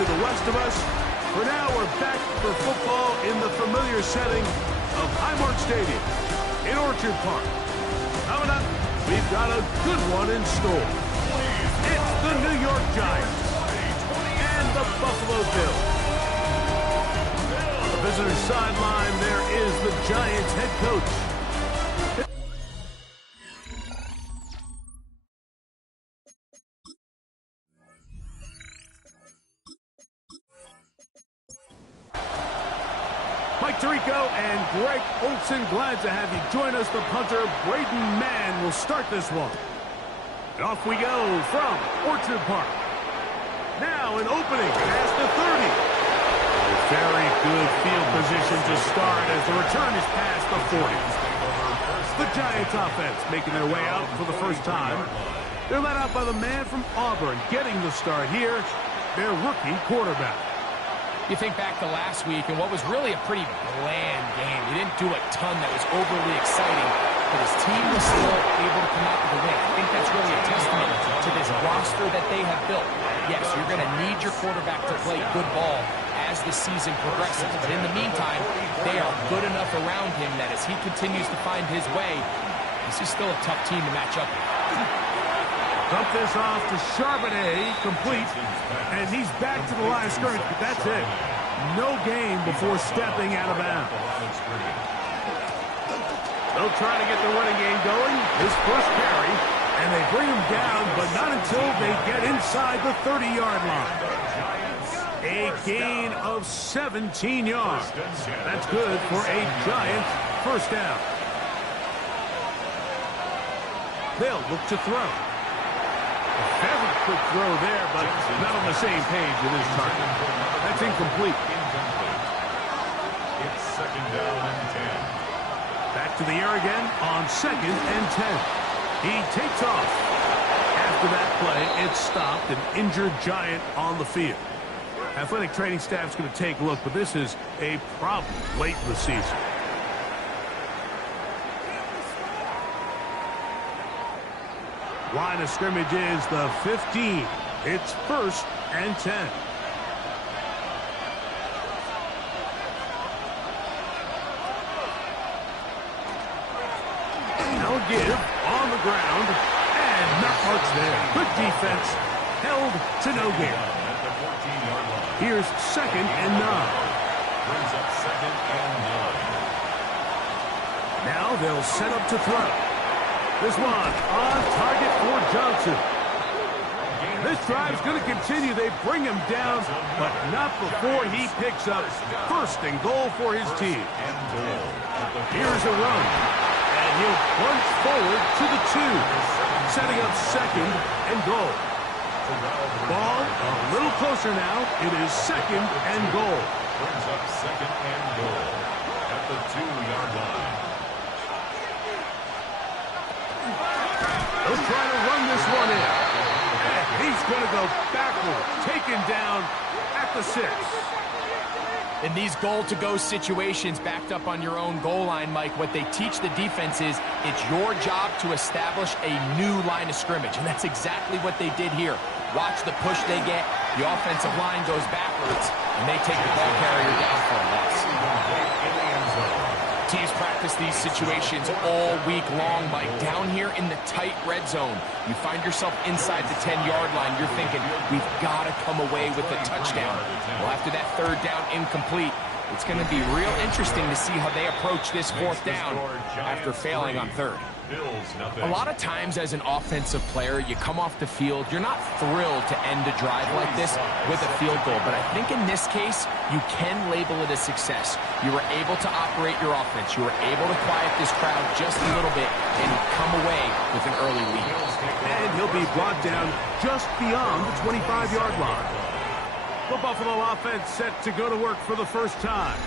to the west of us. For now, we're back for football in the familiar setting of Highmark Stadium in Orchard Park. Coming up, we've got a good one in store. It's the New York Giants and the Buffalo Bills. On the visitor's sideline, there is the Giants head coach. Mike Tirico and Greg Olsen, glad to have you join us. The punter, Braden Mann, will start this one. And off we go from Orchard Park. Now an opening past the 30. A very good field position to start as the return is past the 40. The Giants offense making their way out for the first time. They're led out by the man from Auburn, getting the start here, their rookie quarterback. You think back to last week and what was really a pretty bland game. He didn't do a ton that was overly exciting, but his team was still able to come out with a win. I think that's really a testament to this roster that they have built. Yes, you're going to need your quarterback to play good ball as the season progresses, but in the meantime, they are good enough around him that as he continues to find his way, this is still a tough team to match up with. Dump this off to Charbonnet, complete, and he's back to the line of scrimmage, but that's it. No gain before stepping out of bounds. They'll try to get the running game going. His first carry, and they bring him down, but not until they get inside the 30-yard line. A gain of 17 yards. That's good for a Giants first down. They'll look to throw. Very quick throw there, but not on the same page with his target. That's incomplete. It's second down and 10. Back to the air again on second and 10. He takes off. After that play, it stopped, an injured Giant on the field. Athletic training staff's going to take a look, but this is a problem late in the season. Line of scrimmage is the 15. It's first and 10. Now a give on the ground, and not much there. Good defense, held to no gain. Here's second and 9. Brings up second and 9. Now they'll set up to throw. This one on target for Johnson. This drive's going to continue. They bring him down, but not before he picks up first and goal for his team. Here's a run, and he'll plunge forward to the 2, setting up second and goal. Ball a little closer now. It is second and goal. Brings up second and goal at the 2-yard line. They'll try to run this one in. And he's going to go backward, taken down at the 6. In these goal-to-go situations, backed up on your own goal line, Mike, what they teach the defense is it's your job to establish a new line of scrimmage, and that's exactly what they did here. Watch the push they get. The offensive line goes backwards, and they take the ball carrier down for a loss. Teams practice these situations all week long, Mike. Down here in the tight red zone, you find yourself inside the 10-yard line. You're thinking, we've got to come away with a touchdown. Well, after that third down incomplete, it's going to be real interesting to see how they approach this fourth down after failing on third. A lot of times as an offensive player, you come off the field, you're not thrilled to end a drive like this with a field goal. But I think in this case, you can label it a success. You were able to operate your offense. You were able to quiet this crowd just a little bit and come away with an early lead. And he'll be brought down just beyond the 25-yard line. The Buffalo offense set to go to work for the first time.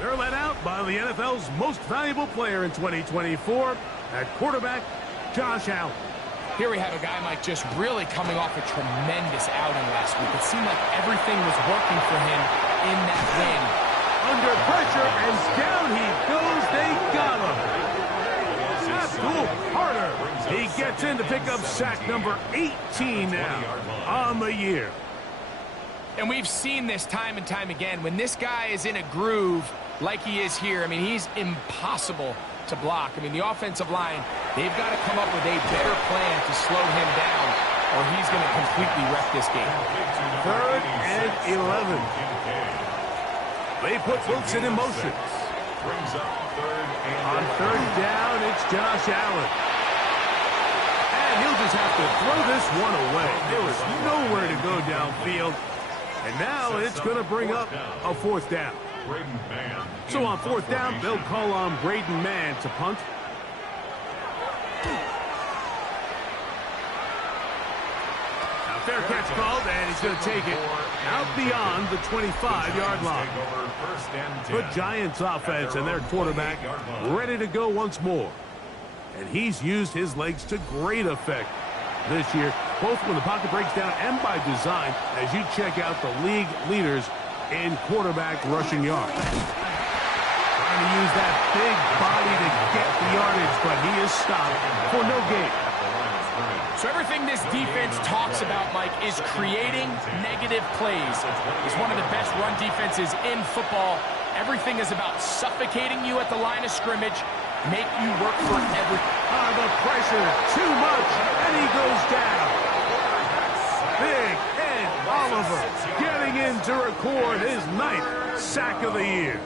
They're led out by the NFL's most valuable player in 2024, at quarterback, Josh Allen. Here we have a guy, Mike, just really coming off a tremendous outing last week. It seemed like everything was working for him in that win. Under pressure, and down he goes. They got him. Abdul Carter. He gets in to pick up sack number 18 now on the year. And we've seen this time and time again. When this guy is in a groove like he is here, I mean, he's impossible to block. I mean, the offensive line, they've got to come up with a better plan to slow him down, or he's going to completely wreck this game. 3rd and 11. They put Wilson in motion. Brings up 3rd and On 3rd down, it's Josh Allen. And he'll just have to throw this one away. There was nowhere to go downfield. And now it's going to bring up a 4th down. Braden Mann. So on 4th down, they'll call on Braden Mann to punt. Now fair catch called, and he's going to take it out beyond the 25-yard line. Good Giants offense and their quarterback ready to go once more. And he's used his legs to great effect this year, both when the pocket breaks down and by design, as you check out the league leaders in quarterback rushing yards. Trying to use that big body to get the yardage, but he is stopped for no gain. So everything this defense talks about, Mike, is creating negative plays. It's one of the best run defenses in football. Everything is about suffocating you at the line of scrimmage, make you work for everything. The pressure, too much, and he goes down. Big Ed Oliver getting in to record his 9th sack of the year.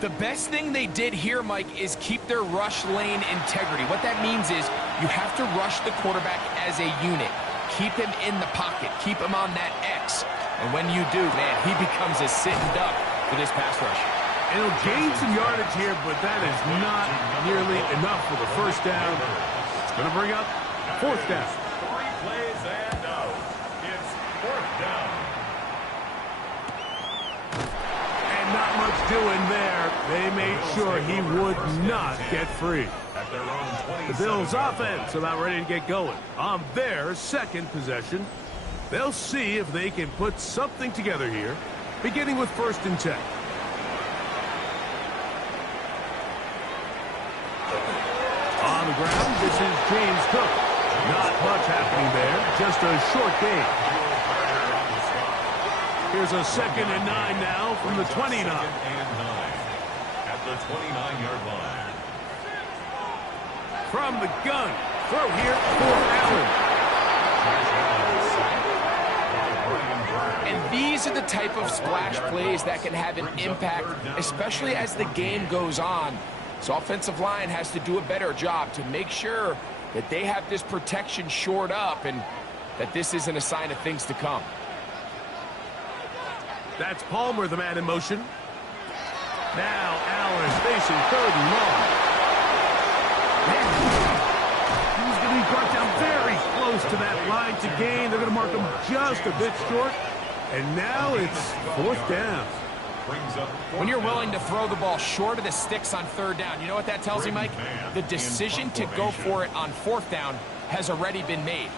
The best thing they did here, Mike, is keep their rush lane integrity. What that means is you have to rush the quarterback as a unit. Keep him in the pocket. Keep him on that X. And when you do, man, he becomes a sitting duck for this pass rush. And he'll gain some yardage here, but that is not nearly enough for the 1st down. It's going to bring up 4th down. 3 plays and out. It's 4th down. And not much doing there. They made sure he would not get free. At their own 27. The Bills offense about ready to get going. On their 2nd possession, they'll see if they can put something together here, beginning with 1st and 10. On the ground, this is James Cook. Not much happening there, just a short gain. Here's a 2nd and 9 now from the 29. 2nd and 9 at the 29-yard line. From the gun, throw here for Allen. And these are the type of splash plays that can have an impact, especially as the game goes on. So offensive line has to do a better job to make sure that they have this protection shored up and that this isn't a sign of things to come. That's Palmer, the man in motion. Now Allen facing 3rd and long. He's going to be brought down very close to that line to gain. They're going to mark him just a bit short. And now it's 4th down. When you're willing to throw the ball short of the sticks on 3rd down, you know what that tells you, Mike? The decision to go for it on 4th down has already been made.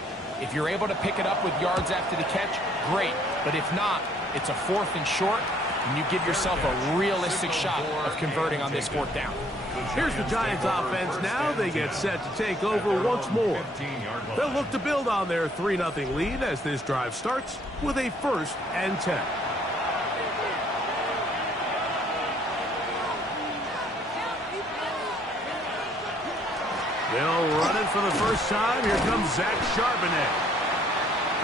If you're able to pick it up with yards after the catch, great. But if not, it's a 4th and short, and you give yourself a realistic shot of converting on this 4th down. Here's the Giants offense. Now they get set to take over once more. They'll look to build on their 3-0 lead as this drive starts with a 1st and 10. They'll run it for the first time. Here comes Zach Charbonnet.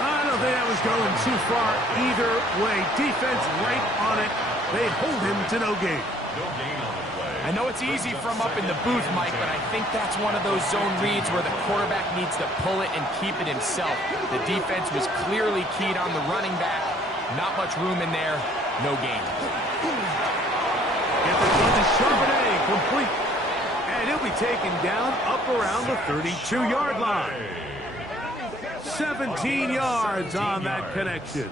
I don't think that was going too far either way. Defense right on it. They hold him to no gain. No gain on the play. I know it's easy from up in the booth, Mike, but I think that's one of those zone reads where the quarterback needs to pull it and keep it himself. The defense was clearly keyed on the running back. Not much room in there. No gain. Get the ball to Charbonnet, complete. And he'll be taken down up around the 32-yard line. 17 yards on that connection.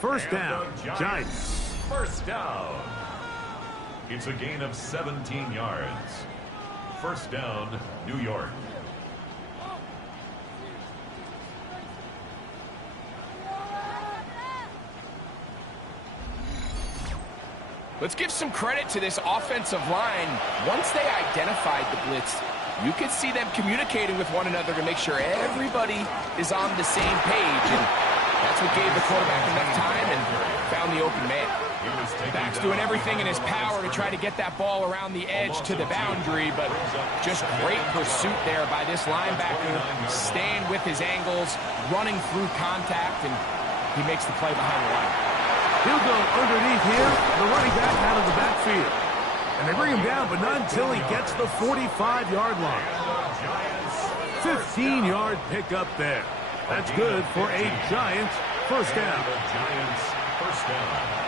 1st down, Giants. 1st down. It's a gain of 17 yards. 1st down, New York. Let's give some credit to this offensive line. Once they identified the blitz, you could see them communicating with one another to make sure everybody is on the same page. And That's what gave the quarterback enough time and found the open man. Back's doing everything in his power to try to get that ball around the edge to the boundary, but just great pursuit there by this linebacker, staying with his angles, running through contact, and he makes the play behind the line. He'll go underneath here, the running back out of the backfield. And they bring him down, but not until he gets the 45-yard line. 15-yard pickup there. That's good for a Giants first down. Giants first down.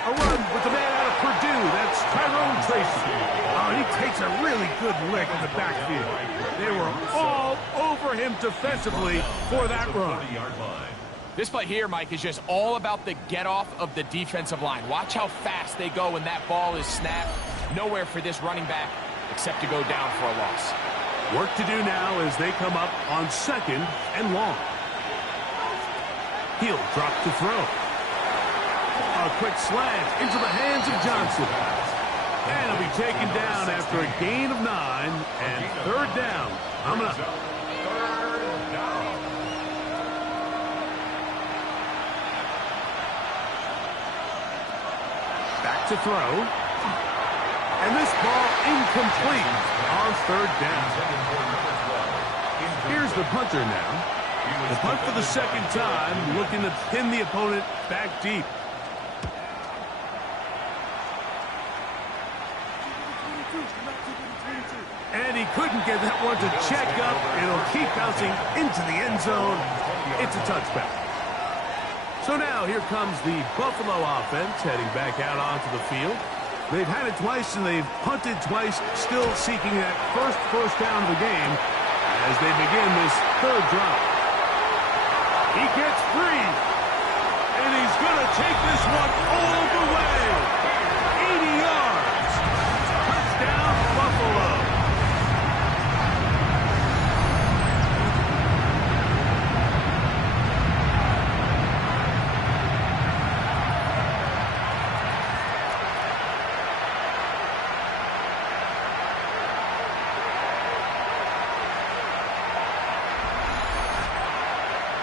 A run with the man out of Purdue. That's Tyrone Tracy. Oh, he takes a really good lick in the backfield. They were all over him defensively for that run. This play here, Mike, is just all about the get-off of the defensive line. Watch how fast they go when that ball is snapped. Nowhere for this running back except to go down for a loss. Work to do now as they come up on second and long. He'll drop to throw. A quick slant into the hands of Johnson. And he'll be taken down after a gain of 9 and third down. Coming up. Back to throw. And this ball incomplete on third down. Here's the punter now. The punt for the second time, looking to pin the opponent back deep. And he couldn't get that one to check up. It'll keep bouncing into the end zone. It's a touchback. So now here comes the Buffalo offense heading back out onto the field. They've had it twice and they've punted twice, still seeking that first down of the game as they begin this third drive. He gets free, and he's going to take this one all the way. 80 yards. Touchdown, Buffalo.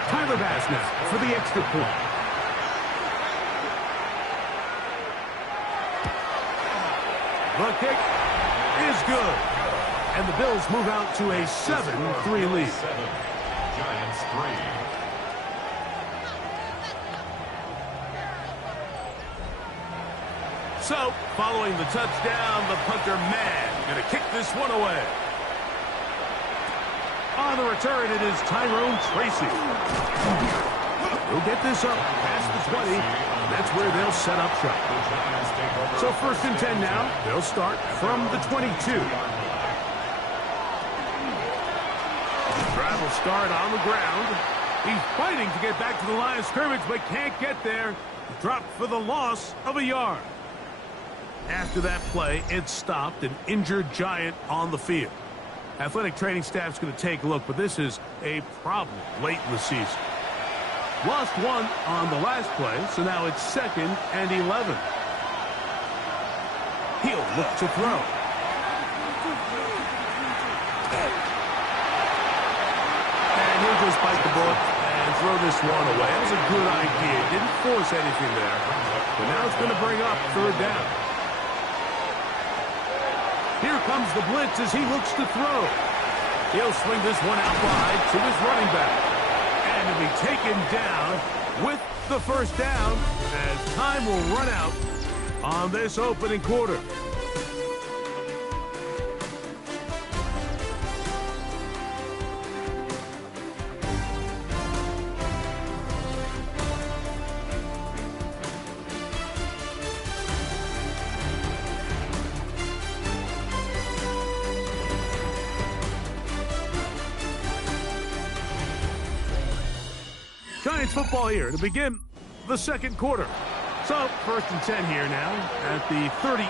Tyler Bass now for the extra point. The kick is good. And the Bills move out to a 7-3 lead. Giants 3. So, following the touchdown, the punter man going to kick this one away. On the return, it is Tyrone Tracy. He'll get this up past the 20. That's where they'll set up shop. So first and 10 now. They'll start from the 22. Drive will start on the ground. He's fighting to get back to the line of scrimmage, but can't get there. Dropped for the loss of a yard. After that play, it stopped, an injured Giant on the field. Athletic training staff's going to take a look, but this is a problem late in the season. Lost one on the last play, so now it's 2nd and 11. He'll look to throw. And he'll just bite the bullet and throw this one away. That was a good idea. Didn't force anything there. But now it's going to bring up third down. Here comes the blitz as he looks to throw. He'll swing this one out wide to his running back. And he'll be taken down with the first down as time will run out on this opening quarter. Giants football here to begin the second quarter. So, 1st and 10 here now at the 38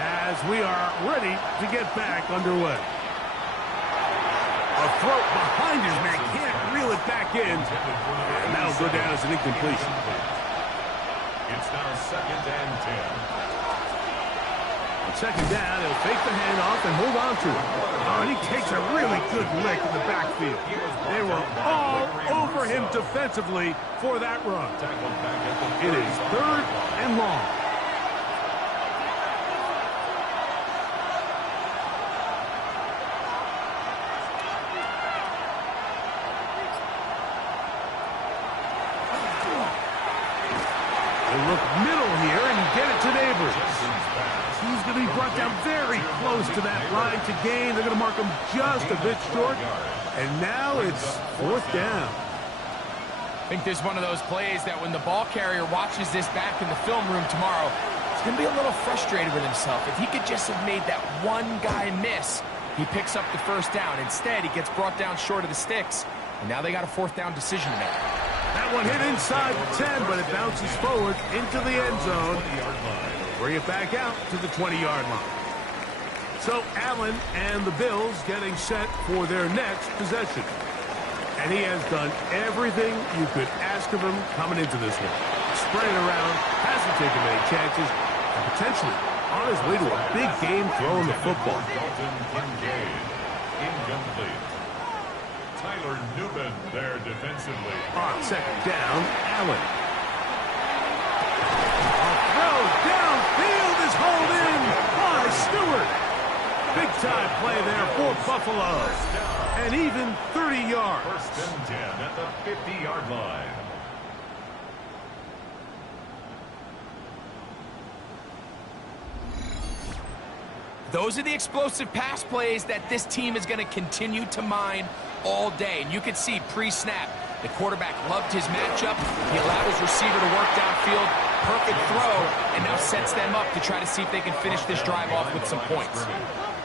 as we are ready to get back underway. A throw behind his man, can't reel it back in. And that'll go down as an incompletion. It's now 2nd and 10. On second down, he'll fake the handoff and hold on to it. Oh, and he takes a really good lick in the backfield. They were all over him defensively for that run. It is 3rd and long. Look middle here and get it to Neighbors. He's going to be brought down very close to that line to gain. They're going to mark him just a bit short. And now it's 4th down. I think this is one of those plays that when the ball carrier watches this back in the film room tomorrow, he's going to be a little frustrated with himself. If he could just have made that one guy miss, he picks up the 1st down. Instead, he gets brought down short of the sticks. And now they got a 4th down decision to make. That one hit inside the 10, but it bounces forward into the end zone. Bring it back out to the 20-yard line. So Allen and the Bills getting set for their next possession. And he has done everything you could ask of him coming into this one. Spread it around, hasn't taken many chances, and potentially on his way to a big game throwing the football. Incomplete. Tyler Newman there defensively. On second down, Allen. A throw downfield is hauled in by Stewart. Big time play there for Buffalo. And even 30 yards. 1st and 10 at the 50-yard line. Those are the explosive pass plays that this team is going to continue to mine all day. And you can see pre-snap, the quarterback loved his matchup. He allowed his receiver to work downfield. Perfect throw, and now sets them up to try to see if they can finish this drive off with some points.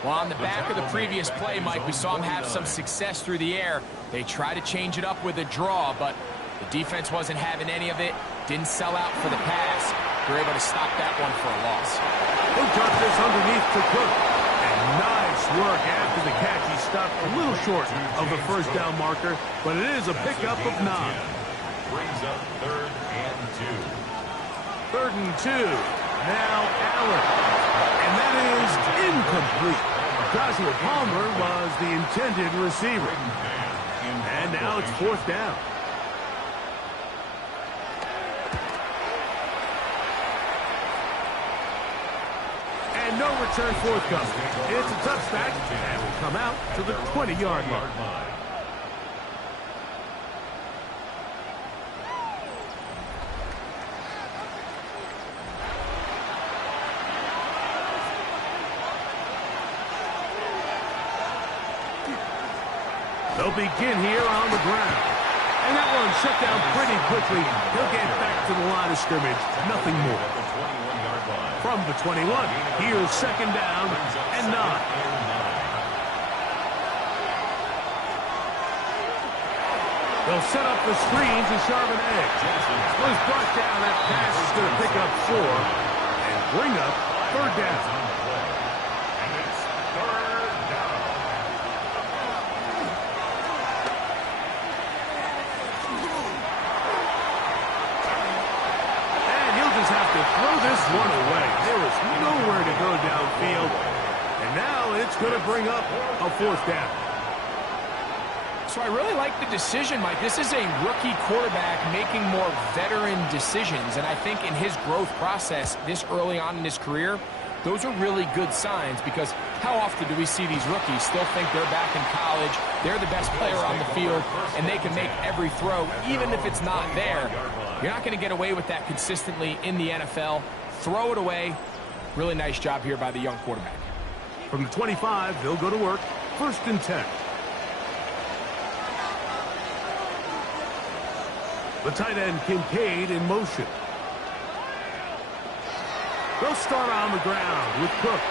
Well, on the back of the previous play, Mike, we saw him have some success through the air. They tried to change it up with a draw, but the defense wasn't having any of it. Didn't sell out for the pass. They were able to stop that one for a loss. He'll drop this underneath to Cook. And nice work after the catch. He stopped a little short of the 1st down marker, but it is a pickup of 9. Brings up 3rd and 2. 3rd and 2. Now Allen. And that is incomplete. Joshua Palmer was the intended receiver. And now it's 4th down. And no return forthcoming. It's a touchback and will come out to the 20-yard line. They'll begin here on the ground. And that one shut down pretty quickly. He'll get back to the line of scrimmage. Nothing more. From the 21, here's 2nd down and 9. They'll set up the screen to Charbonnet. Was brought down. That pass is going to pick up 4 and bring up 3rd down. And it's 3rd down. And he'll just have to throw this one away. There is nowhere to go downfield. And now it's going to bring up a 4th down. So I really like the decision, Mike. This is a rookie quarterback making more veteran decisions, and I think in his growth process this early on in his career, those are really good signs because how often do we see these rookies still think they're back in college, they're the best player on the field, and they can make every throw, even if it's not there. You're not going to get away with that consistently in the NFL. Throw it away. Really nice job here by the young quarterback. From the 25, they'll go to work. 1st and 10. The tight end, Kincaid, in motion. They'll start on the ground with Cook.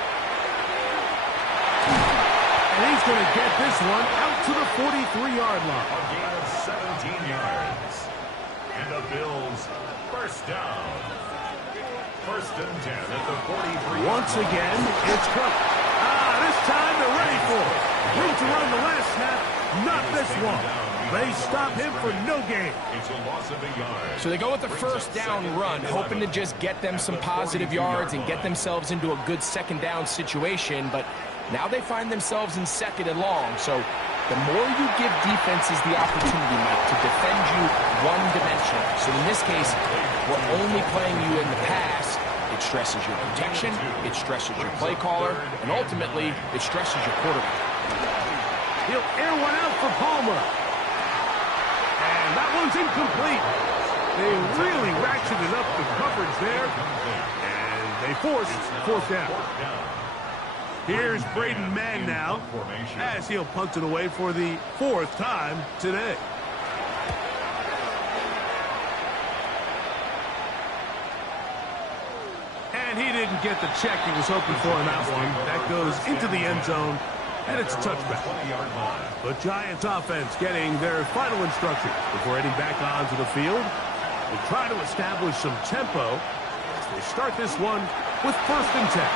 And he's going to get this one out to the 43-yard line. A gain of 17 yards. And the Bills 1st down. 1st and 10 at the 43. Once again, it's Cook. This time they're ready for it. Room to run the last snap, not this one. They stop him for no gain. It's a loss of a yard. So they go with the first down run, hoping to just get them some positive yards and get themselves into a good second down situation, but now they find themselves in second and long. So the more you give defenses the opportunity, Mike, to defend you one-dimensional. So in this case, we're only playing you in the pass. It stresses your protection, it stresses your play caller, and ultimately, it stresses your quarterback. He'll air one out for Palmer. And that one's incomplete. They really ratcheted up the coverage there. And they forced fourth down. Here's Braden Mann now, as he'll punt it away for the fourth time today. And he didn't get the check he was hoping for in that one. That goes into the end zone, and it's a touchback. The Giants offense getting their final instructions before heading back onto the field. We'll try to establish some tempo as they start this one with first and 10.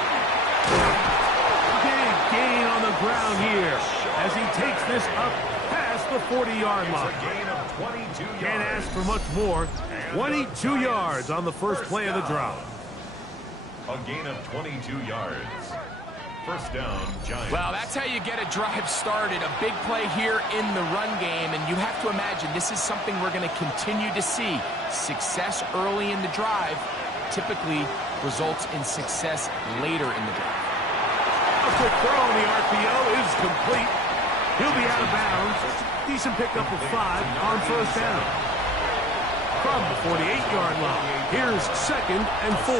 Big gain on the ground here as he takes this up past the 40-yard line. Can't ask for much more. 22 yards on the first play of the drive. A gain of 22 yards. First down, Giants. Well, that's how you get a drive started. A big play here in the run game, and you have to imagine this is something we're going to continue to see. Success early in the drive typically results in success later in the drive. A quick throw on the RPO is complete. He'll be out of bounds. Decent pickup of 5 on first down. From the 48-yard line, here's second and 4.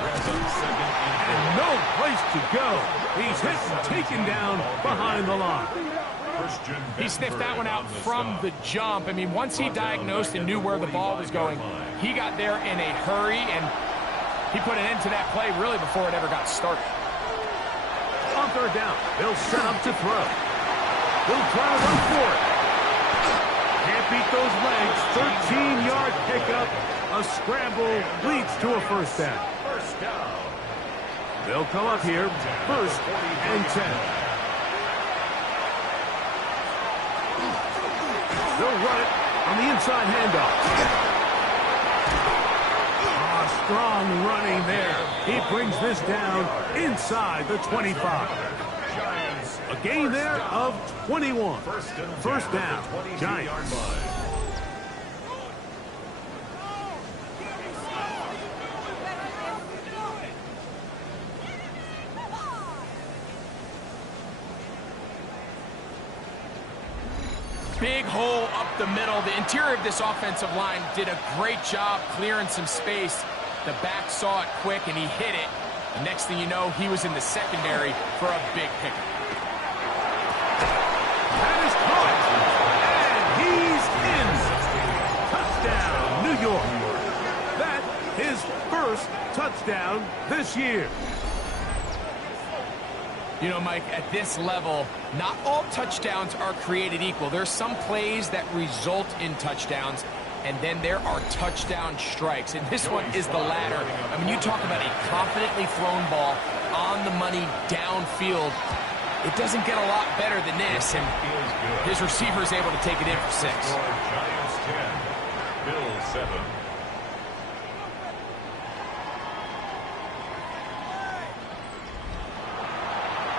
And no place to go. He's hit and taken down behind the line. He sniffed that one out from the jump. I mean, once he diagnosed and knew where the ball was going, he got there in a hurry, and he put an end to that play really before it ever got started. On third down, they'll set up to throw. He'll try to run for it. Can't beat those legs. 13-yard pickup. A scramble leads to a first down. They'll come up here, first and 10. They'll run it on the inside handoff. Strong running there. He brings this down inside the 25. A gain there of 21. First down, Giants. Big hole up the middle. The interior of this offensive line did a great job clearing some space. The back saw it quick, and he hit it. The next thing you know, he was in the secondary for a big pickup. That is caught. And he's in. Touchdown, New York. That his first touchdown this year. You know, Mike, at this level, not all touchdowns are created equal. There's some plays that result in touchdowns, and then there are touchdown strikes, and this one is the latter. I mean, you talk about a confidently thrown ball on the money downfield. It doesn't get a lot better than this, and his receiver is able to take it in for 6. Giants 10, Bills 7.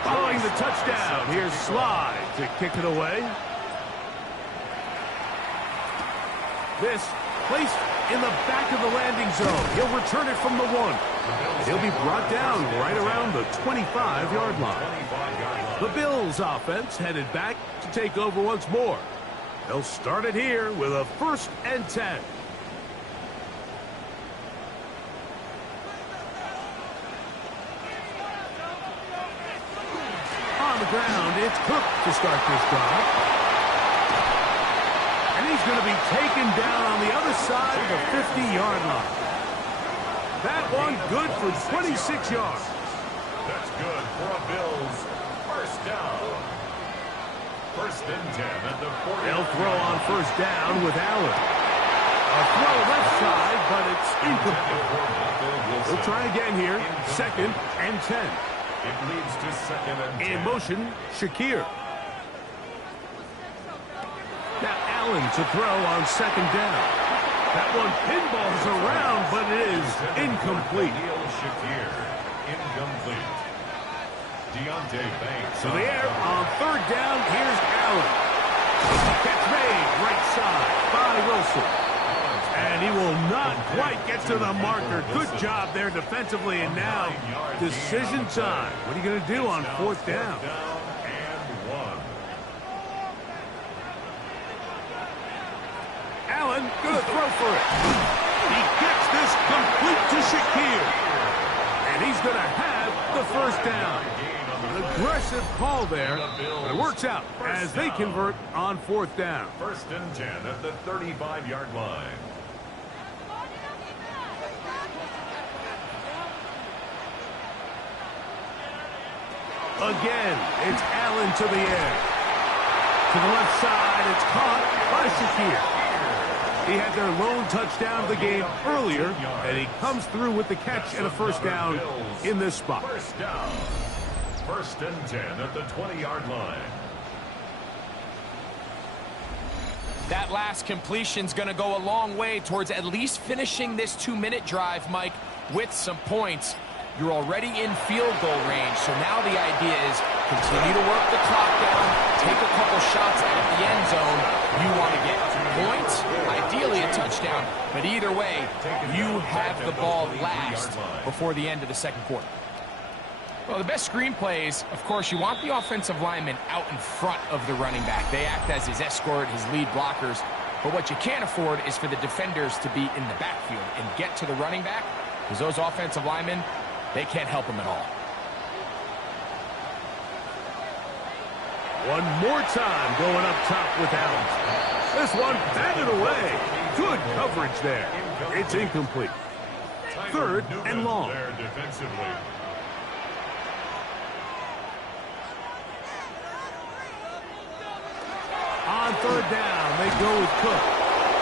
Following the touchdown, here's Slide to kick it away. This placed in the back of the landing zone. He'll return it from the 1. He'll be brought down right around the 25-yard line. The Bills offense headed back to take over once more. They'll start it here with a first and 10. On the ground, it's Cook to start this drive. And he's going to be taken down on the other side of the 50-yard line. That one good for 26 yards. That's good for a Bills first down. First and 10 at the 40. They'll throw on first down with Allen. A throw left side, but it's incomplete. We'll try again here. Second and 10. It leads to second and 10. In motion, Shakir. Allen to throw on second down. That one pinballs around, but it is incomplete. Incomplete. Deontay Banks. To the air on third down. Here's Allen. Catch made right side by Wilson. And he will not quite get to the marker. Good job there defensively. And now decision time. What are you going to do on fourth down? Allen going to throw for it. He gets this complete to Shakir. And he's going to have the first down. An aggressive call there. But it works out as they convert on fourth down. 1st and 10 at the 35-yard line. Again, it's Allen to the air. To the left side, it's caught by Shakir. He had their lone touchdown of the game earlier, and he comes through with the catch and a first down in this spot. First down. 1st and 10 at the 20-yard line. That last completion's going to go a long way towards at least finishing this 2-minute drive, Mike, with some points. You're already in field goal range, so now the idea is continue to work the clock down, take a couple shots at the end zone. You want to get points, ideally a touchdown, but either way, you have the ball last before the end of the second quarter. Well, the best screenplays, of course, you want the offensive lineman out in front of the running back. They act as his escort, his lead blockers. But what you can't afford is for the defenders to be in the backfield and get to the running back, because those offensive linemen, they can't help him at all. One more time going up top with Allen. This one batted away. Good coverage there. It's incomplete. 3rd and long. There defensively. On 3rd down, they go with Cook.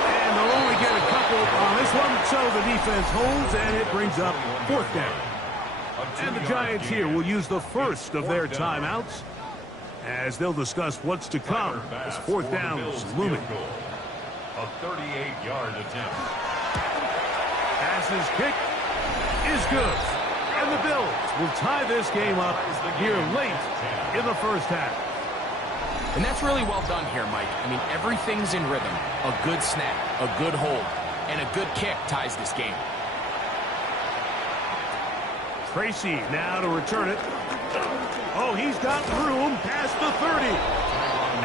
And they'll only get a couple on this one, so the defense holds, and it brings up 4th down. And the Giants here will use the first of their timeouts as they'll discuss what's to come as 4th down is looming. A 38-yard attempt. Passes kick is good. And the Bills will tie this game up here late in the first half. And that's really well done here, Mike. I mean, everything's in rhythm. A good snap, a good hold, and a good kick ties this game. Tracy now to return it. Oh, he's got room past the 30.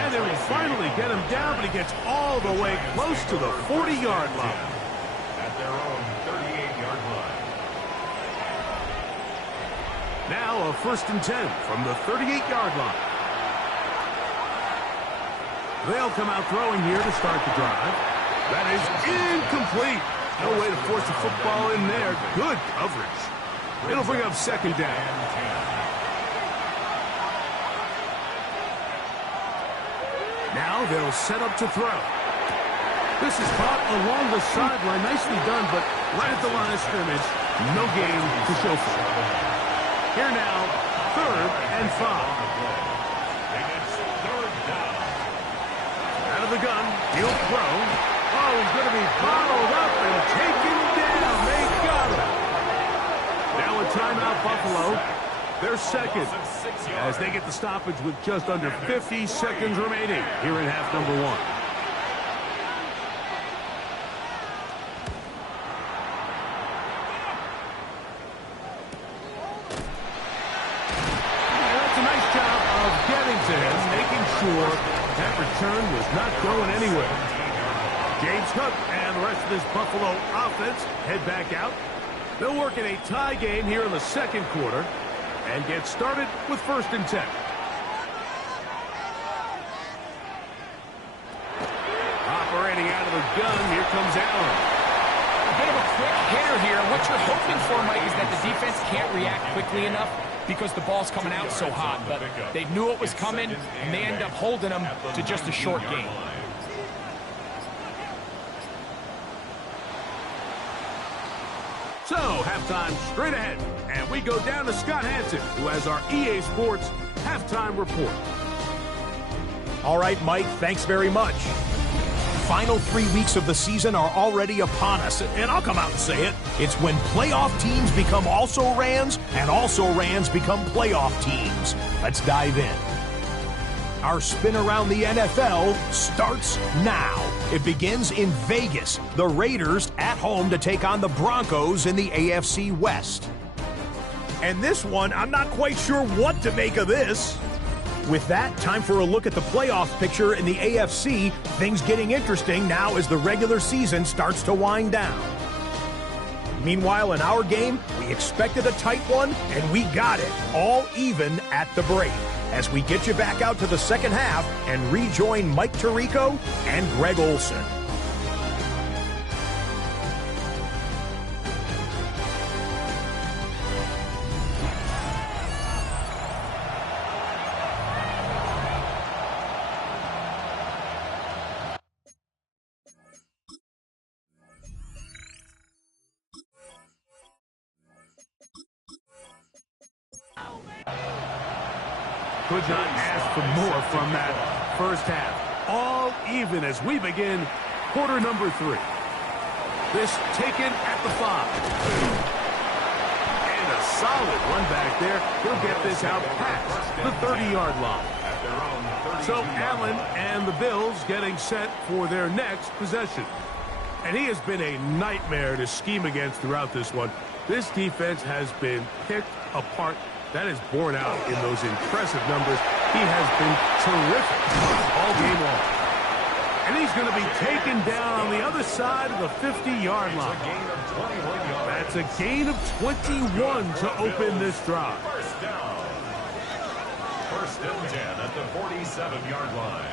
And they will finally get him down, but he gets all the way close to the 40-yard line. At their own 38-yard line. Now a 1st and 10 from the 38-yard line. They'll come out throwing here to start the drive. That is incomplete. No way to force the football in there. Good coverage. It'll bring up 2nd down. Now they'll set up to throw. This is caught along the sideline. Nicely done, but right at the line of scrimmage, no gain to show for. Here now, 3rd and 5. Out of the gun, he'll throw. Oh, he's going to be bottled up and taken down. They got him. Now a timeout, Buffalo. They're second as they get the stoppage with just under 50 seconds remaining here in half number 1. And that's a nice job of getting to him, making sure that return was not going anywhere. James Cook and the rest of this Buffalo offense head back out. They'll work in a tie game here in the second quarter and get started with 1st and 10. Operating out of the gun, here comes Allen. A bit of a quick hitter here. What you're hoping for, Mike, is that the defense can't react quickly enough because the ball's coming out so hot. But they knew it was coming, and they end up holding them to just a short game. So, halftime straight ahead, and we go down to Scott Hanson, who has our EA Sports halftime report. All right, Mike, thanks very much. final 3 weeks of the season are already upon us, and I'll come out and say it. It's when playoff teams become also-rans, and also-rans become playoff teams. Let's dive in. Our spin around the NFL starts now. It begins in Vegas. The Raiders at home to take on the Broncos in the AFC West. And this one, I'm not quite sure what to make of this. With that, time for a look at the playoff picture in the AFC. Things getting interesting now as the regular season starts to wind down. Meanwhile, in our game, we expected a tight one, and we got it, all even at the break. As we get you back out to the second half and rejoin Mike Tirico and Greg Olsen. Could not ask for more from that first half. All even as we begin quarter number 3. This taken at the 5. And a solid run back there. He'll get this out past the 30-yard line. So Allen and the Bills getting set for their next possession. And he has been a nightmare to scheme against throughout this one. This defense has been picked apart. That is borne out in those impressive numbers. He has been terrific all game long. And he's going to be taken down on the other side of the 50-yard line. That's a gain of 21 to open this drive. First down. First and 10 at the 47-yard line.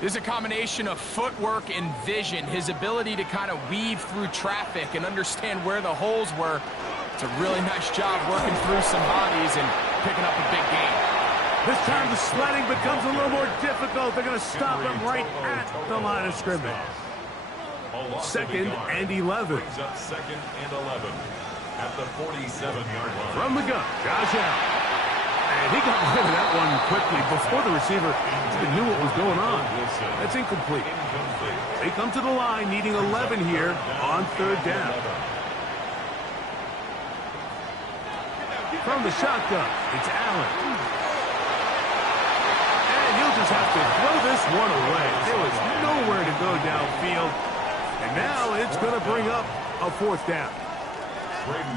There's a combination of footwork and vision, his ability to kind of weave through traffic and understand where the holes were. It's a really nice job working through some bodies and picking up a big gain. This time the sledding becomes a little more difficult. They're going to stop him right at the line of scrimmage. Second and 11. Brings up second and 11 at the 47-yard line. From the gun, Josh Allen. And he got rid of that one quickly before the receiver even knew what was going on. That's incomplete. They come to the line needing 11 here on third down. From the shotgun, it's Allen. And he'll just have to throw this one away. There was nowhere to go downfield. And now it's going to bring up a fourth down.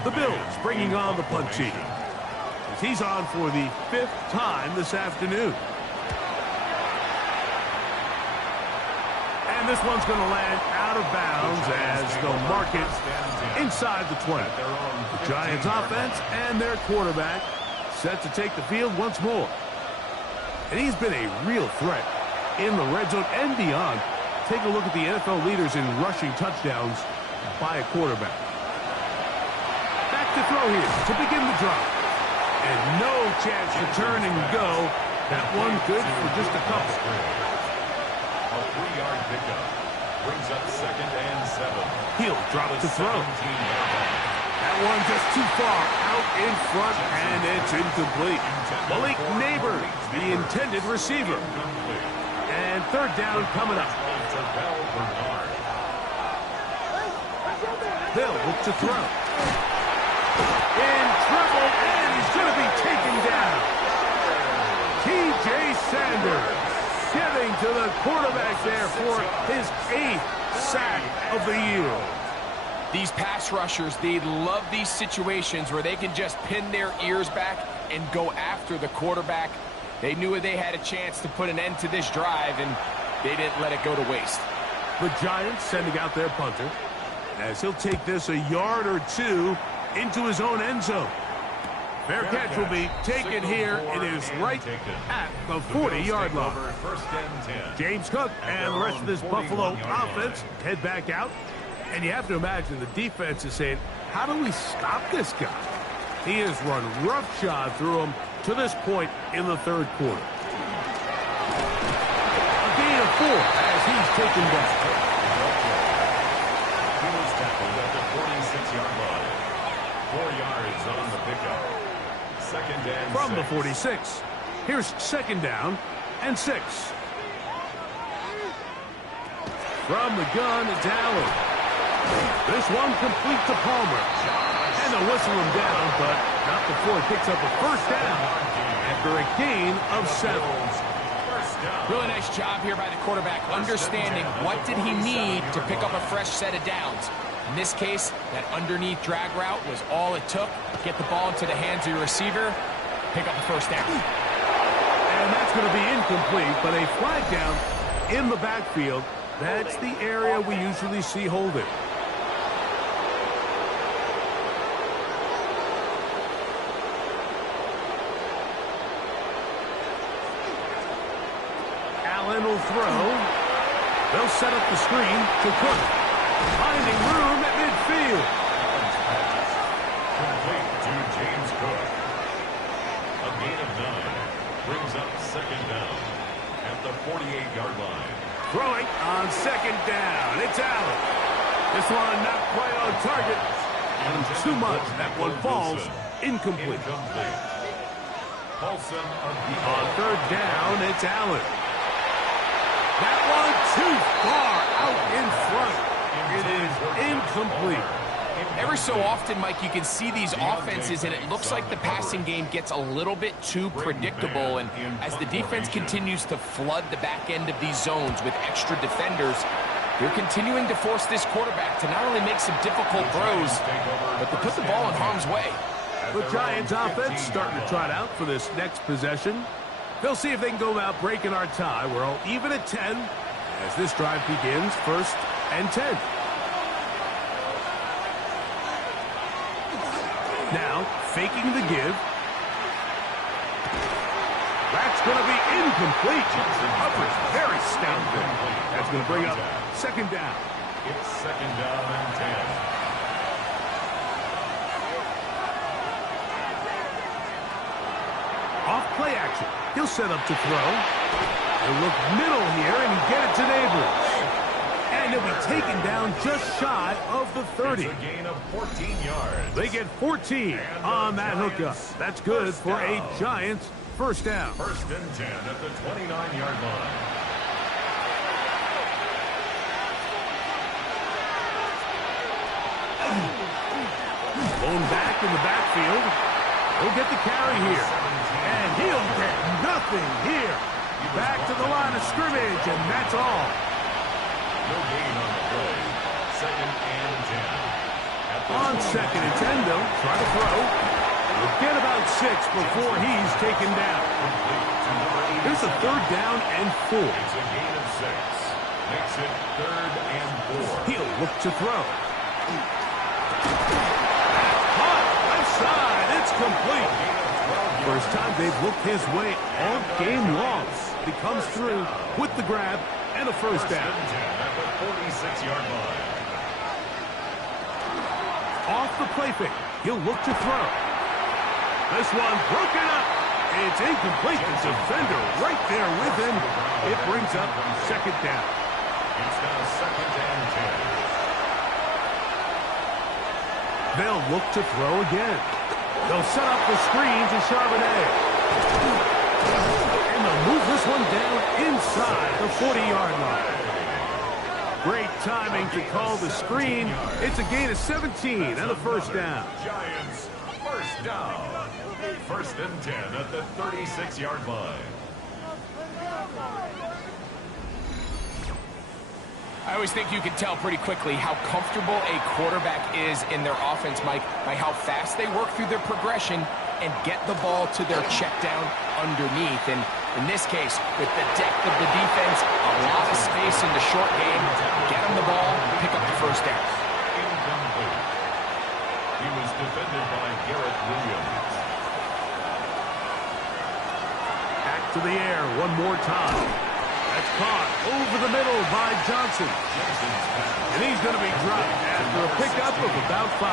The Bills bringing on the punt team. He's on for the 5th time this afternoon. And this one's going to land out of bounds as they'll mark it inside the 20. The Giants offense and their quarterback set to take the field once more. And he's been a real threat in the red zone and beyond. Take a look at the NFL leaders in rushing touchdowns by a quarterback. Back to throw here to begin the drive. And no chance to turn and go. That one good for just a couple. A 3-yard pickup. Brings up second and 7. He'll drop to throw. That one just too far out in front, and it's incomplete. Malik Neighbors, the intended receiver. And third down coming up. They'll look to throw. In trouble, and he's going to be taken down. T.J. Sanders getting to the quarterback there for his 8th sack of the year. These pass rushers, they love these situations where they can just pin their ears back and go after the quarterback. They knew they had a chance to put an end to this drive, and they didn't let it go to waste. The Giants sending out their punter, as he'll take this a yard or two into his own end zone. Fair catch will be taken here. It is right at the 40-yard line. James Cook and the rest of this Buffalo offense head back out. And you have to imagine the defense is saying, how do we stop this guy? He has run roughshod through him to this point in the third quarter. A gain of 4 as he's taken back. He was tackled at the 46-yard line. 4 yards on the pickup. Second and From 6. the 46. Here's second down and 6. From the gun, it's Allen. This one complete to Palmer. And they'll whistle him down, but not before he picks up a first down after a gain of 7. Really nice job here by the quarterback, understanding what did he need to pick up a fresh set of downs. In this case, that underneath drag route was all it took. Get the ball into the hands of your receiver, pick up a first down. And that's going to be incomplete, but a flag down in the backfield. That's the area we usually see holding. Allen will throw. They'll set up the screen to Cook. Finding room at midfield. Complete to James Cook. A gain of 9 brings up second down at the 48-yard line. Throwing on second down. It's Allen. This one not quite on target. And too much. That one falls incomplete. Paulson On third down, it's Allen. That one too far out in front. It is incomplete. Every so often, Mike, you can see these offenses, and it looks like the passing game gets a little bit too predictable. And as the defense continues to flood the back end of these zones with extra defenders, they're continuing to force this quarterback to not only make some difficult throws, but to put the ball in harm's way. The Giants offense starting to trot out for this next possession. They'll see if they can go about breaking our tie. We're all even at 10 as this drive begins, 1st and 10. Now, faking the give. That's going to be incomplete. Coverage very stout there. That's going to bring up second down. It's second down and 10. Off play action. He'll set up to throw. He'll look middle here and get it to Neighbors. And he'll be taken down just shy of the 30. It's a gain of 14 yards. They get 14 on that hookup. That's good for a Giants first down. 1st and 10 at the 29-yard line. Blown back in the backfield. He'll get the carry here. And he'll get nothing here. Back to the line of scrimmage, and that's all. No gain on the play. 2nd and 10. On 2nd and 10, they'll try to throw. He'll get about 6 before he's taken down. Here's a 3rd down and 4. It's a gain of 6. Makes it 3rd and 4. He'll look to throw. Caught left side. It's complete. First time they've looked his way all game long. He comes through with the grab and a first down. 1st and 10 at the 46-yard line. Off the play fake. He'll look to throw. This one broken up. It's incomplete. The defender right there with him. It brings up second down. It's now 2nd and 10. They'll look to throw again. They'll set up the screen to Charbonnet. And they'll move this one down inside the 40-yard line. Great timing to call the screen. It's a gain of 17 and a first down. Giants first down. 1st and 10 at the 36-yard line. I always think you can tell pretty quickly how comfortable a quarterback is in their offense, Mike, by how fast they work through their progression and get the ball to their check down underneath. And in this case, with the depth of the defense, a lot of space in the short game, get them the ball, pick up the first down. Incomplete. He was defended by Garrett Williams. Back to the air one more time. That's caught over the middle by Johnson. And he's going to be dropped after a pickup of about 5.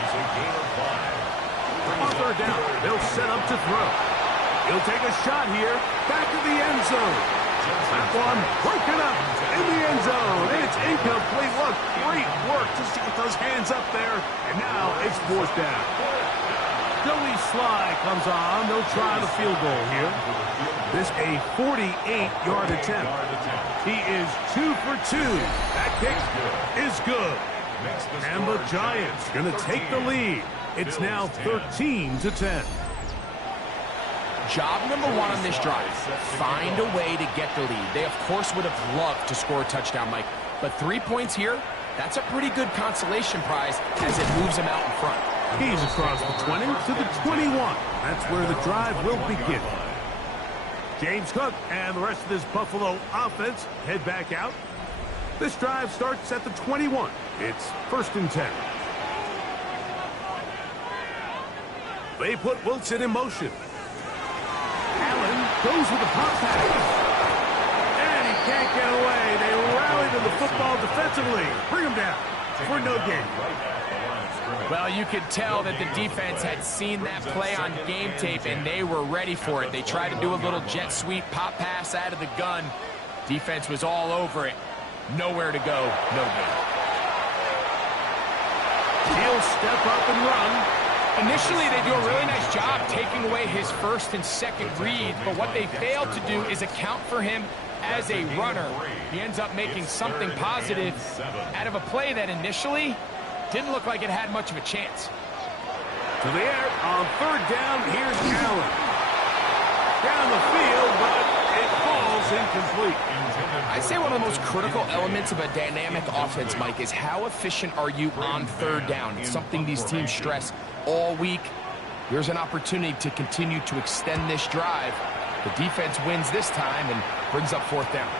He's a gain of 5. On third down, they'll set up to throw. He'll take a shot here, back to the end zone. That one broken up in the end zone, and it's incomplete. What great work just to get those hands up there, and now it's 4th down. Joey Sly comes on. They'll try the field goal here. This a 48-yard attempt. He is 2 for 2. That kick is good. And the Giants going to take the lead. It's now 13-10. Job number one on this drive, find a way to get the lead. They, of course, would have loved to score a touchdown, Mike. But 3 points here, that's a pretty good consolation prize as it moves them out in front. He's across the 20 to the 21. That's where the drive will begin. James Cook and the rest of this Buffalo offense head back out. This drive starts at the 21. It's 1st and 10. They put Wilson in motion. Allen goes with the pop pass. And he can't get away. They rally to the football defensively. Bring him down for no gain. Well, you could tell that the defense had seen that play on game tape, and they were ready for it. They tried to do a little jet sweep pop pass out of the gun. Defense was all over it. Nowhere to go, no gain. He'll step up and run. Initially, they do a really nice job taking away his first and second read, but what they failed to do is account for him as a runner. He ends up making something positive out of a play that initially didn't look like it had much of a chance. To the air on 3rd down. Here's Allen. Down the field, but it falls incomplete. I'd say one of the most critical elements of a dynamic offense, Mike, is how efficient are you on 3rd down. It's something these teams stress all week. Here's an opportunity to continue to extend this drive. The defense wins this time and brings up 4th down.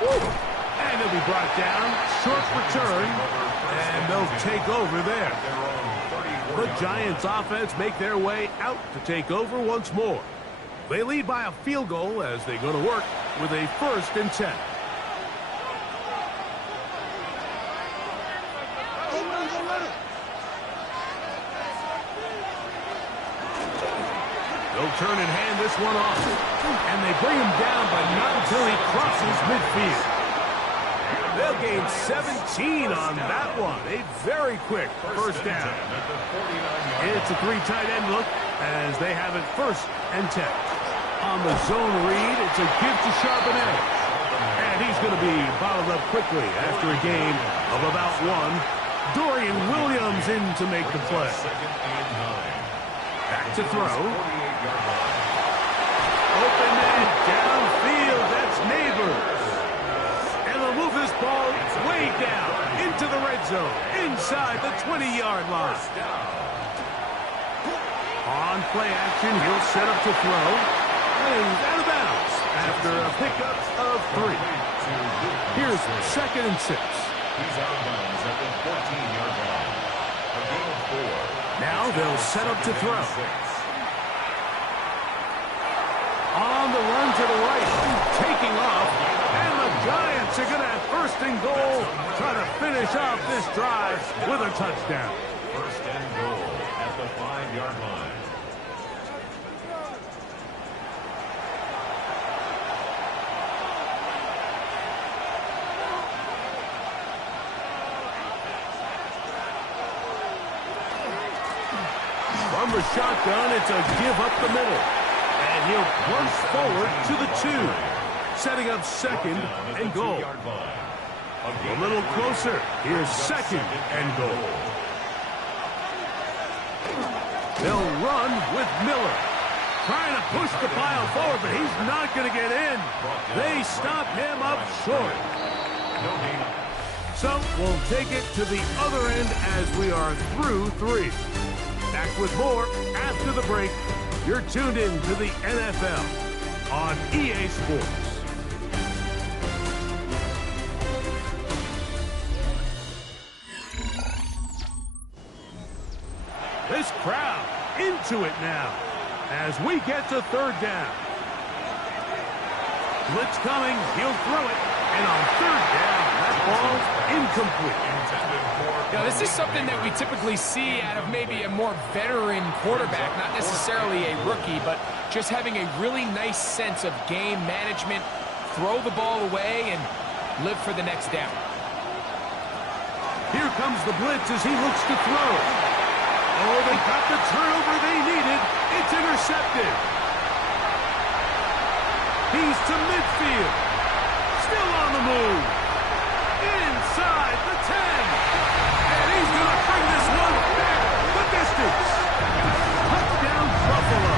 And he'll be brought down. Short return. And they'll take over there. The Giants offense make their way out to take over once more. They lead by a field goal as they go to work with a 1st and 10. They'll turn and hand this one off. And they bring him down, but not until he crosses midfield. They'll gain 17 on that one. A very quick 1st down. It's a 3 tight end look as they have it 1st and 10. On the zone read, it's a give to Charbonnet. And he's going to be bottled up quickly after a gain of about 1. Dorian Williams in to make the play. Back to throw. Open man downfield. That's Neighbors. And they'll move this ball way down into the red zone, inside the 20-yard line. On play action, he'll set up to throw. And he's out of bounds after a pickup of 3. Here's 2nd and 6. He's out of bounds at the 14-yard line. A gain of 4. Now they'll set up to throw. On the run to the right, taking off. And the Giants are going to have 1st and goal, try to finish off this drive with a touchdown. 1st and goal at the 5-yard line. From the shotgun, it's a give up the middle. And he'll plunge forward to the 2. Setting up 2nd and goal. A little closer. Here's 2nd and goal. They'll run with Miller. Trying to push the pile forward, but he's not going to get in. They stop him up short. So we'll take it to the other end as we are through 3. Back with more after the break. You're tuned in to the NFL on EA Sports. This crowd into it now as we get to 3rd down. Blitz coming, he'll throw it, and on 3rd down, that ball's incomplete. Now, this is something that we typically see out of maybe a more veteran quarterback, not necessarily a rookie, but just having a really nice sense of game management, throw the ball away, and live for the next down. Here comes the blitz as he looks to throw. Oh, they got the turnover they needed. It's intercepted. He's to midfield. Still on the move. Inside the 10. And he's going to bring this one back the distance. Touchdown, Buffalo.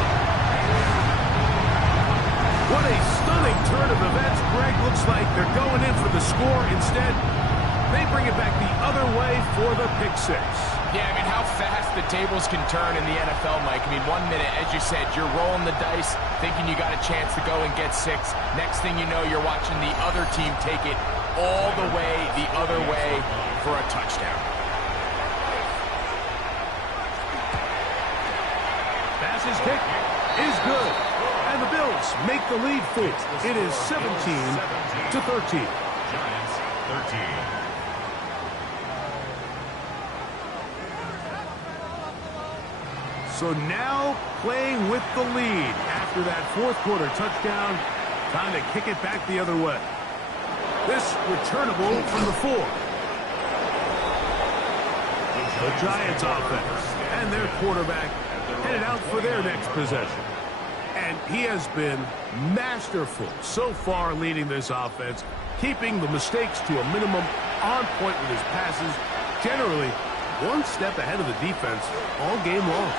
What a stunning turn of events. Greg, looks like they're going in for the score. Instead, they bring it back the other way for the pick six. Yeah, I mean, how fast the tables can turn in the NFL, Mike. I mean, 1 minute, as you said, you're rolling the dice, thinking you got a chance to go and get 6. Next thing you know, you're watching the other team take it all the way the other way for a touchdown. Pass is kick is good. And the Bills make the lead full. It is 17-13. Giants 13. So now playing with the lead after that fourth quarter touchdown. Time to kick it back the other way. This returnable from the 4. The Giants offense and their quarterback headed out for their next possession. And he has been masterful so far leading this offense, keeping the mistakes to a minimum, on point with his passes, generally one step ahead of the defense all game long.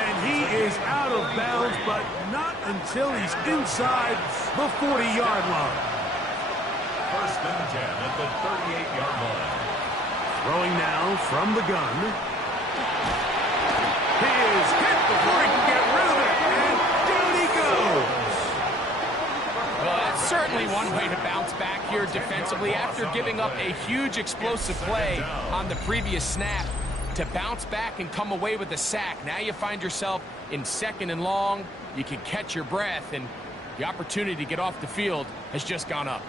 And he is out of bounds, but not until he's inside the 40-yard line. First and 10 at the 38-yard line. Throwing now from the gun. He is hit before he can get rid of it, and down he goes. Well, that's certainly one way to bounce back here defensively after giving up a huge explosive play on the previous snap. To bounce back and come away with a sack. Now you find yourself in 2nd and long. You can catch your breath, and the opportunity to get off the field has just gone up.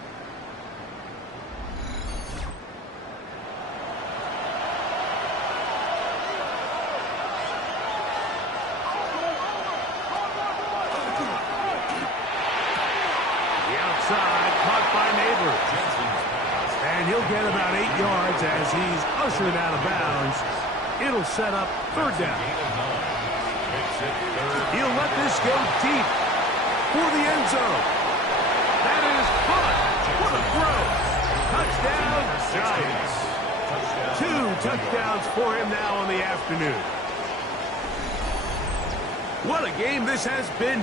And he'll get about 8 yards as he's ushered out of bounds. It'll set up 3rd down. He'll let this go deep for the end zone. That is fun. What a throw. Touchdown, Giants. 2 touchdowns for him now on the afternoon. What a game this has been.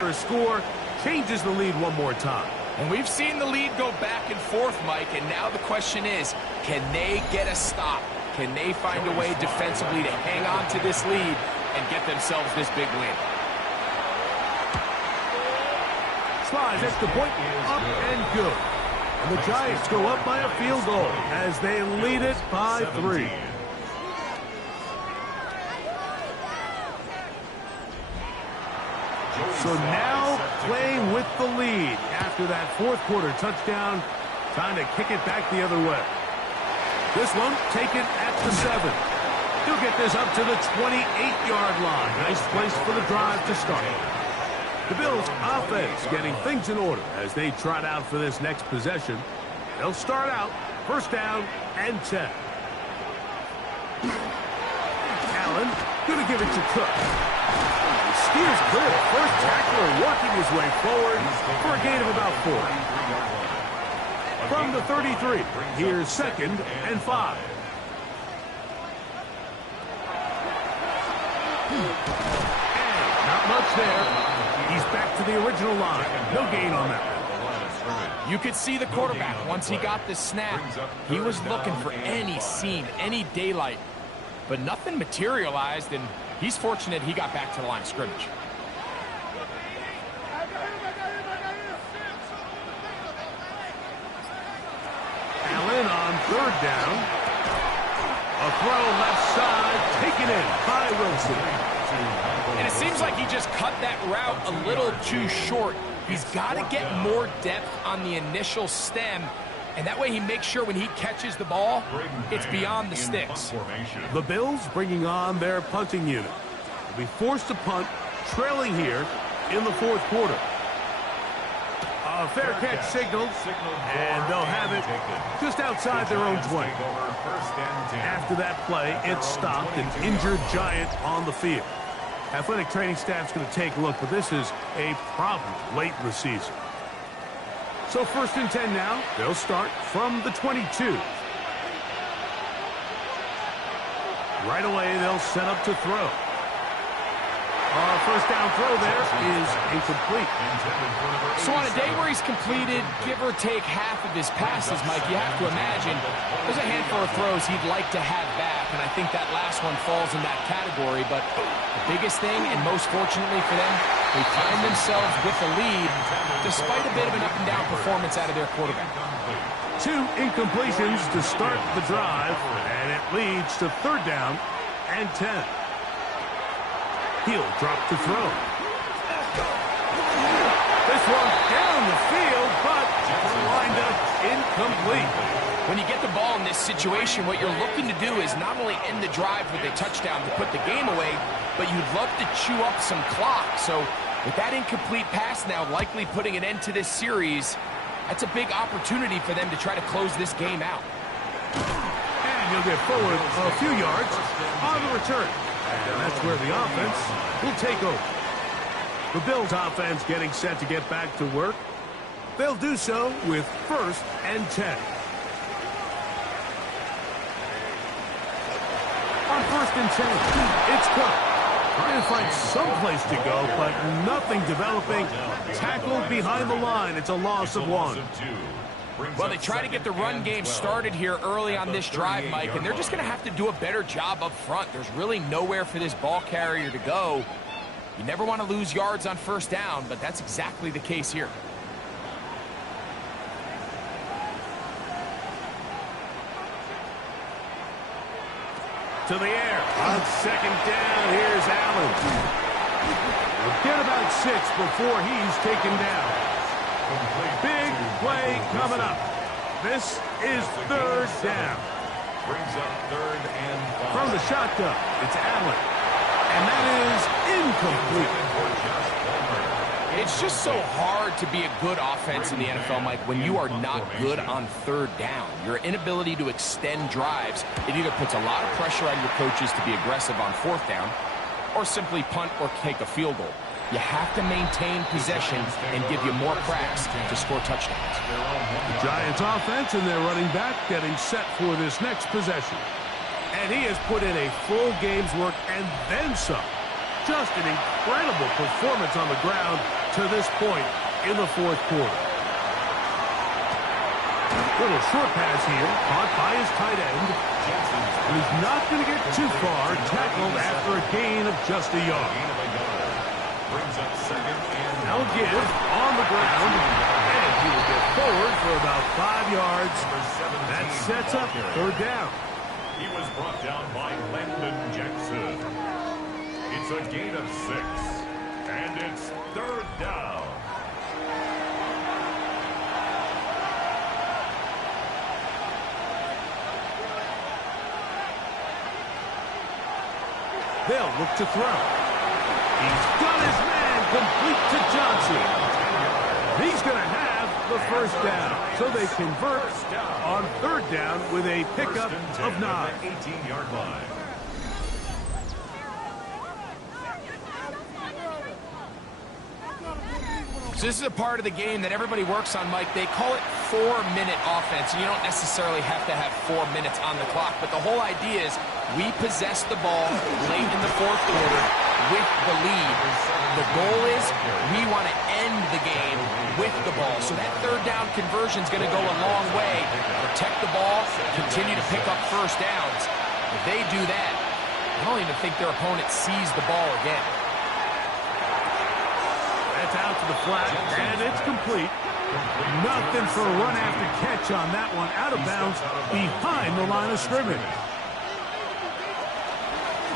A score changes the lead one more time. And we've seen the lead go back and forth, Mike, and now the question is, can they get a stop? Can they find a way defensively to hang on to this lead and get themselves this big win? Slides extra point, up and good. And the Giants go up by a field goal as they lead it by 3. So now playing with the lead after that fourth quarter touchdown. Time to kick it back the other way. This one taken at the 7. He'll get this up to the 28-yard line. Nice place for the drive to start. The Bills offense getting things in order as they trot out for this next possession. They'll start out 1st down and 10. Allen going to give it to Cook. Steers clear. First tackler working his way forward for a gain of about 4. From the 33, here's 2nd and 5. And not much there. He's back to the original line. No gain on that. You could see the quarterback, once he got the snap, he was looking for any seam, any daylight. But nothing materialized, and he's fortunate he got back to the line of scrimmage. Allen on 3rd down. A throw left side, taken in by Wilson. And it seems like he just cut that route a little too short. He's got to get more depth on the initial stem, and that way he makes sure when he catches the ball, it's beyond the sticks. The Bills bringing on their punting unit. They'll be forced to punt, trailing here in the fourth quarter. A A fair catch signaled, and they'll have it just outside their own 20. After that play, it stopped, an injured Giant on the field. Athletic training staff's going to take a look, but this is a problem late in the season. So 1st and 10 now. They'll start from the 22. Right away, they'll set up to throw. First down throw there is incomplete. So on a day where he's completed, give or take half of his passes, Mike, you have to imagine there's a handful of throws he'd like to have back, and I think that last one falls in that category. But the biggest thing, and most fortunately for them, they find themselves with the lead despite a bit of an up-and-down performance out of their quarterback. 2 incompletions to start the drive, and it leads to 3rd down and 10. He'll drop to throw. This one down the field, but lined up incomplete. When you get the ball in this situation, what you're looking to do is not only end the drive with a touchdown to put the game away, but you'd love to chew up some clock. So with that incomplete pass now likely putting an end to this series, that's a big opportunity for them to try to close this game out. And he'll get forward a few yards on the return. And that's where the offense will take over. The Bills offense getting set to get back to work. They'll do so with 1st and 10. On 1st and 10, it's Cook. Trying to find some place to go, but nothing developing. Tackled behind the line. It's a loss of 1. Well, they try to get the run game started here early on this drive, Mike, and they're just going to have to do a better job up front. There's really nowhere for this ball carrier to go. You never want to lose yards on 1st down, but that's exactly the case here. To the air. On 2nd down, here's Allen. We'll get about 6 before he's taken down. Big play coming up. This is 3rd down. Brings up 3rd and 5. From the shotgun, it's Allen. And that is incomplete. It's just so hard to be a good offense in the NFL, Mike, when you are not good on 3rd down. Your inability to extend drives, it either puts a lot of pressure on your coaches to be aggressive on 4th down or simply punt or take a field goal. You have to maintain possession and give you more cracks to score touchdowns. The Giants offense and their running back getting set for this next possession. And he has put in a full game's work and then some. Just an incredible performance on the ground to this point in the 4th quarter. Little short pass here, caught by his tight end. He's not going to get too far, tackled after a gain of just a yard. Brings up 2nd and Now give on the ground, and he will get forward for about 5 yards. That sets up 3rd down. he was brought down by Landon Jackson. It's a gain of 6, and it's 3rd down. They'll look to throw. He's got his man complete to Johnson. He's going to have the 1st down. So they convert on 3rd down with a pickup of 9. 18-yard line. So this is a part of the game that everybody works on, Mike. They call it 4-minute offense. You don't necessarily have to have 4 minutes on the clock, but the whole idea is we possess the ball late in the 4th quarter with the lead. The goal is we want to end the game with the ball. So that 3rd down conversion is going to go a long way. Protect the ball, continue to pick up 1st downs. If they do that, I don't even think their opponent sees the ball again. That's out to the flat, and it's complete. Nothing for a run after catch on that one. Out of bounds behind the line of scrimmage.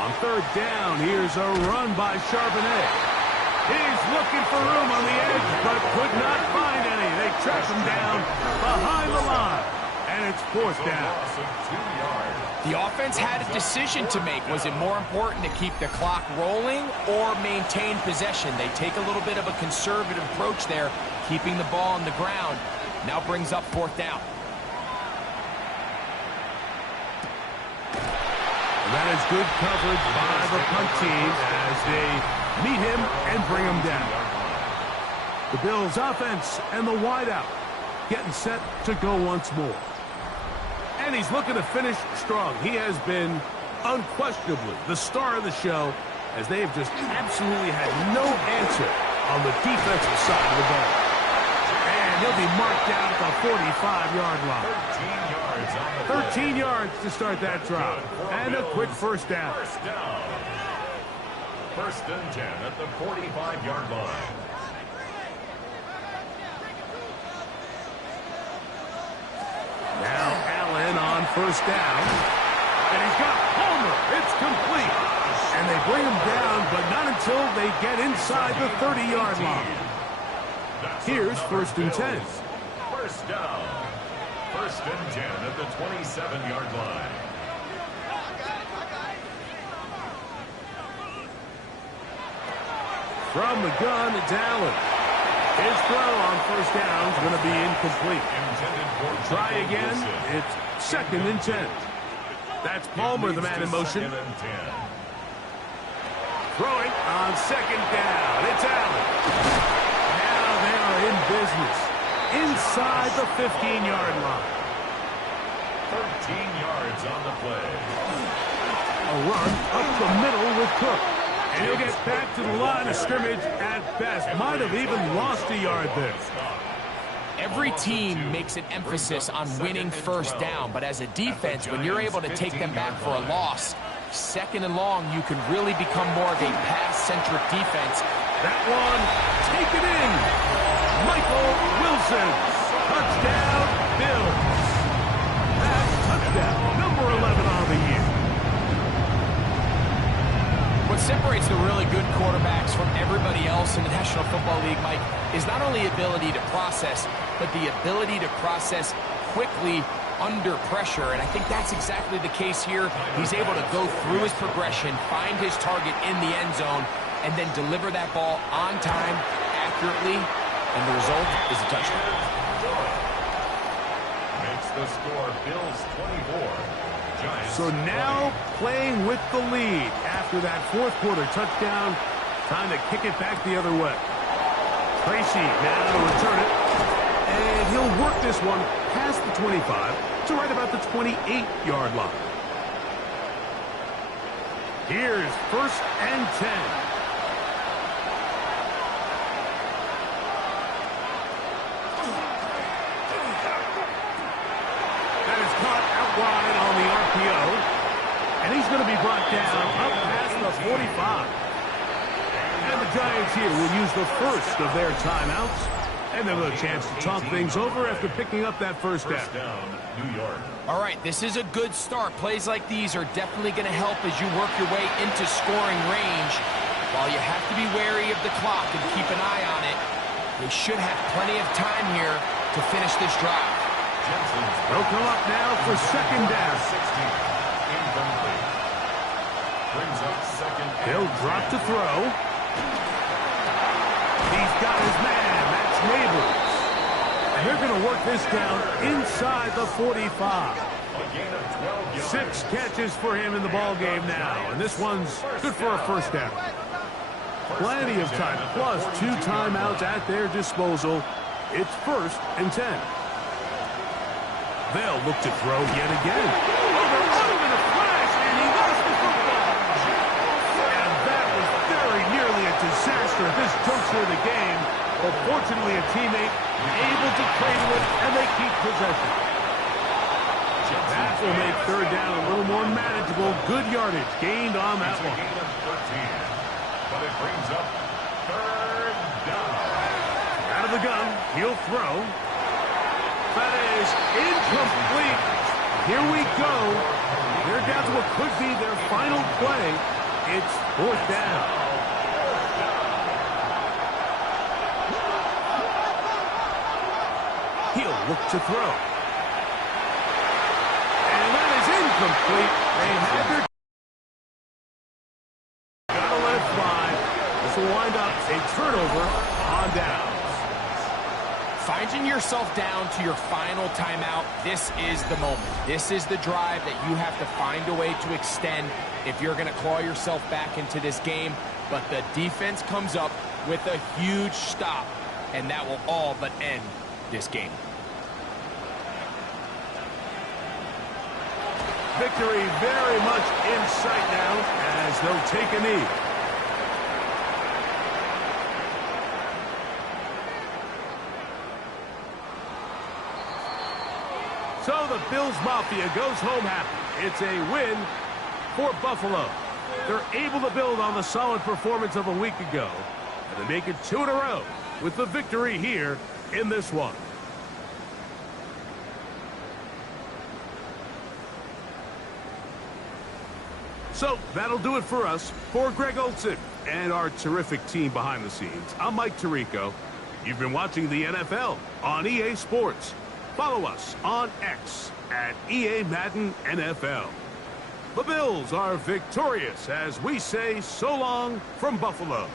On 3rd down, here's a run by Charbonnet. He's looking for room on the edge, but could not find any. They track him down behind the line. And And it's fourth down. Loss of 2 yards. The offense had a decision to make. Was it more important to keep the clock rolling or maintain possession? They take a little bit of a conservative approach there, keeping the ball on the ground. Now brings up fourth down. And that is good coverage by the punt team as they meet him and bring him down. The Bills offense and the wideout getting set to go once more. And he's looking to finish strong. He has been unquestionably the star of the show as they have just absolutely had no answer on the defensive side of the ball. And he'll be marked down at the 45-yard line. 13 yards on the 13 yards to start that drive. And a quick first down. First down. First and 10 at the 45-yard line. Now Allen on first down. And he's got Palmer. It's complete. And they bring him down, but not until they get inside the 30-yard line. Here's first and 10. First down. First and 10 at the 27-yard line. From the gun, it's Allen. His throw on first down is going to be incomplete. Try again. It's second and 10. That's Palmer, the man in motion. Throwing on second down. It's Allen. Now they are in business inside the 15-yard line. 13 yards on the play. A run up the middle with Cook. And he'll get back to the line of scrimmage at best. Might have even lost a yard there. Every team makes an emphasis on winning first down, but as a defense, when you're able to take them back for a loss, second and long, you can really become more of a pass-centric defense. That one, take it in. Michael Wilson. Touchdown, Bills. That's touchdown, number 11 on the year. What separates the really good quarterbacks from everybody else in the National Football League, Mike, is not only ability to process, but the ability to process quickly under pressure. And I think that's exactly the case here. He's able to go through his progression, find his target in the end zone, and then deliver that ball on time, accurately, and the result is a touchdown. Makes the score Bills 24. Giants So now playing with the lead after that fourth quarter touchdown. Time to kick it back the other way. Tracy now to return it. And he'll work this one past the 25 to right about the 28-yard line. Here's first and 10. Wide on the RPO, and he's going to be brought down up past the 45. And the Giants here will use the first of their timeouts, and they'll have a chance to talk things over after picking up that first down. New York. All right, this is a good start. Plays like these are definitely going to help as you work your way into scoring range. While you have to be wary of the clock and keep an eye on it, they should have plenty of time here to finish this drive. They'll come up now for second down. 16. Incomplete. Brings up second. They'll drop to throw. He's got his man. That's Neighbors. And they're going to work this down inside the 45. A gain of 12 yards. 6 catches for him in the ball game now. And this one's good for a first down. Plenty of time, plus 2 timeouts at their disposal. It's first and 10. They'll look to throw yet again. Over in a flash, and he lost the football. And that was very nearly a disaster at this juncture of the game. But fortunately, a teammate able to cradle it, and they keep possession. That will make third down a little more manageable. Good yardage gained on that one. Gain of 13. But it brings up third down. Out of the gun, he'll throw. That is incomplete. Here we go. They're down to what could be their final play. It's fourth down. He'll look to throw. incomplete. They had their... Gotta let it fly. This will wind up a turnover on downs. Finding yourself down to your final timeout, this is the moment. This is the drive that you have to find a way to extend if you're going to claw yourself back into this game. But the defense comes up with a huge stop, and that will all but end this game. Victory very much in sight now as they'll take a knee. So the Bills Mafia goes home happy. It's a win for Buffalo. They're able to build on the solid performance of a week ago, and they make it 2 in a row with the victory here in this one. So that'll do it for us. For Greg Olsen and our terrific team behind the scenes, I'm Mike Tirico. You've been watching the NFL on EA Sports. Follow us on X at EA Madden NFL. The Bills are victorious as we say so long from Buffalo.